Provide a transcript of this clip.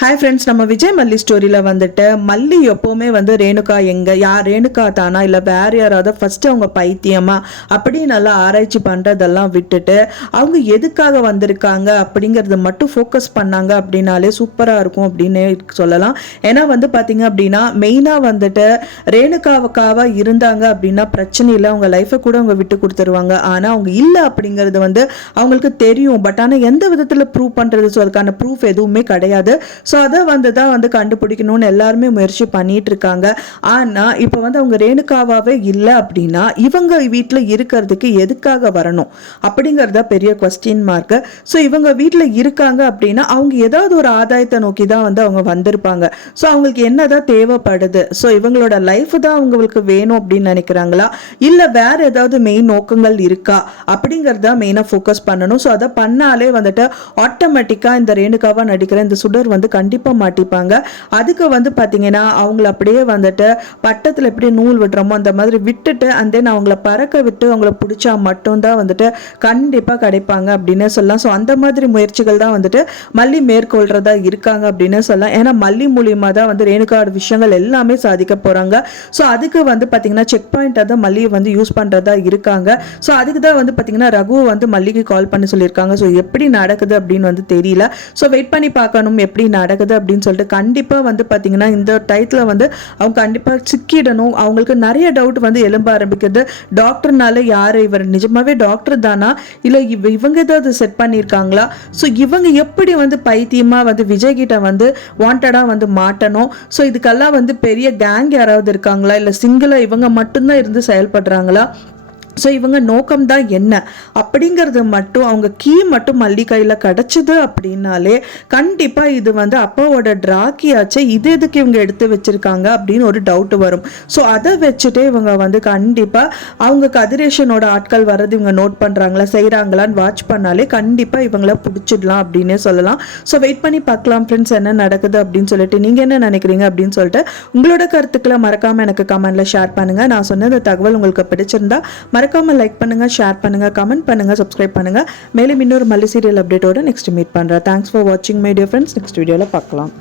Hi friends, நம்ம விஜய் மல்லி ஸ்டோரியில் வந்துட்டு மல்லி எப்போவுமே வந்து ரேணுகா ரேணுகா தானா இல்லை வேற யாராவது ஃபர்ஸ்ட் அவங்க பைத்தியமா அப்படி நல்லா ஆராய்ச்சி பண்ணுறதெல்லாம் விட்டுட்டு அவங்க எதுக்காக வந்திருக்காங்க அப்படிங்கிறத மட்டும் ஃபோக்கஸ் பண்ணாங்க அப்படின்னாலே சூப்பராக இருக்கும் அப்படின்னு சொல்லலாம். ஏன்னா வந்து பார்த்தீங்க அப்படின்னா மெயினாக வந்துட்டு ரேணுகாவுக்காக இருந்தாங்க அப்படின்னா பிரச்சனை இல்லை, அவங்க லைஃப்பை கூட அவங்க விட்டு கொடுத்துருவாங்க. ஆனால் அவங்க இல்லை அப்படிங்கிறது வந்து அவங்களுக்கு தெரியும். பட் ஆனால் எந்த விதத்தில் ப்ரூவ் பண்ணுறது, ஸோ அதுக்கான ப்ரூஃப் எதுவுமே கிடையாது. ஸோ அதை தான் கண்டுபிடிக்கணும்னு எல்லாருமே முயற்சி பண்ணிட்டு இருக்காங்க. ஆனால் இப்போ வந்து அவங்க ரேணுகாவே இல்லை அப்படின்னா இவங்க வீட்டில் இருக்கிறதுக்கு எதுக்காக வரணும் அப்படிங்கிறத பெரிய கொஸ்டின் மார்க்கு. ஸோ இவங்க வீட்டில் இருக்காங்க அப்படின்னா அவங்க ஏதாவது ஒரு ஆதாயத்தை நோக்கி தான் வந்து அவங்க வந்திருப்பாங்க. ஸோ அவங்களுக்கு என்னதான் தேவைப்படுது, ஸோ இவங்களோட லைஃப் தான் அவங்களுக்கு வேணும் அப்படின்னு நினைக்கிறாங்களா, இல்லை வேற ஏதாவது மெயின் நோக்கங்கள் இருக்கா அப்படிங்கிறத மெயினாக ஃபோக்கஸ் பண்ணணும். ஸோ அதை பண்ணாலே வந்துட்டு ஆட்டோமேட்டிக்காக இந்த ரேணுகாவா நடிக்கிற இந்த சுடர் வந்து கண்டிப்பா மாட்டிப்பாங்க. அதுக்கு வந்து பாத்தீங்கன்னா அவங்கள அப்படியே வந்துட்டு பட்டத்துல எப்படி நூல் விடுறோமோ அந்த மாதிரி விட்டுட்டு அந்த அவங்கள பறக்க விட்டு அவங்கள பிடிச்சா மட்டும்தான் வந்துட்டு கண்டிப்பா கிடைப்பாங்க அப்படின்னு சொல்லலாம். ஸோ அந்த மாதிரி முயற்சிகள் தான் வந்துட்டு மல்லி மேற்கொள்றதா இருக்காங்க அப்படின்னு சொல்லலாம். ஏன்னா மல்லி மூலியமா தான் வந்து ரேணுகாவோட விஷயங்கள் எல்லாமே சாதிக்க போறாங்க. ஸோ அதுக்கு வந்து பாத்தீங்கன்னா செக் பாயிண்டா தான் மல்லியை வந்து யூஸ் பண்றதா இருக்காங்க. ஸோ அதுக்கு தான் வந்து பாத்தீங்கன்னா ரகு வந்து மல்லிக்கு கால் பண்ணி சொல்லியிருக்காங்க. ஸோ எப்படி நடக்குது அப்படின்னு வந்து தெரியல. ஸோ வெயிட் பண்ணி பார்க்கணும் எப்படி நடக்குது அப்படின்னு சொல்லிட்டு. கண்டிப்பா வந்து பாத்தீங்கன்னா இந்த டைத்துல வந்து அவங்க கண்டிப்பா சிக்கிடணும். அவங்களுக்கு நிறைய டவுட் வந்து எழும்ப ஆரம்பிக்குது. டாக்டர்னால யாரு, இவர் நிஜமாவே டாக்டர் தானா இல்ல இவங்க ஏதாவது செட் பண்ணிருக்காங்களா, ஸோ இவங்க எப்படி வந்து பைத்தியமா வந்து விஜய் கிட்ட வந்து வாண்டடா வந்து மாட்டணும், ஸோ இதுக்கெல்லாம் வந்து பெரிய கேங் யாராவது இருக்காங்களா இல்ல சிங்கிளா இவங்க மட்டும்தான் இருந்து செயல்படுறாங்களா, ஸோ இவங்க நோக்கம் தான் என்ன அப்படிங்கிறது மட்டும் அவங்க கீ மட்டும் மல்லி கையில் கிடச்சிது அப்படின்னாலே கண்டிப்பாக இது வந்து அப்பாவோட டிராக்கியாச்சு, இது எதுக்கு இவங்க எடுத்து வச்சிருக்காங்க அப்படின்னு ஒரு டவுட் வரும். ஸோ அதை வச்சுட்டே இவங்க வந்து கண்டிப்பாக அவங்க கதிரேஷனோட ஆட்கள் வர்றது இவங்க நோட் பண்ணுறாங்களா செய்கிறாங்களான்னு வாட்ச் பண்ணாலே கண்டிப்பாக இவங்கள பிடிச்சிடலாம் அப்படின்னே சொல்லலாம். ஸோ வெயிட் பண்ணி பார்க்கலாம் ஃப்ரெண்ட்ஸ் என்ன நடக்குது அப்படின்னு சொல்லிட்டு. நீங்கள் என்ன நினைக்கிறீங்க அப்படின்னு சொல்லிட்டு உங்களோட கருத்துக்களை மறக்காமல் எனக்கு கமெண்ட்ல ஷேர் பண்ணுங்கள். நான் சொன்ன இந்த தகவல் உங்களுக்கு பிடிச்சிருந்தா மறக்காம லைக் பண்ணுங்க, ஷேர் பண்ணுங்க, கமெண்ட் பண்ணுங்க, சப்ஸ்கிரைப் பண்ணுங்க. மேலும் இன்னொரு மல்லி சீரியல் அப்டேட்டோட நெக்ஸ்ட் மீட் பண்றேன். தேங்க்ஸ் ஃபார் வாட்சிங் மை டியர் ஃப்ரெண்ட்ஸ். நெக்ஸ்ட் வீடியோல பார்க்கலாம்.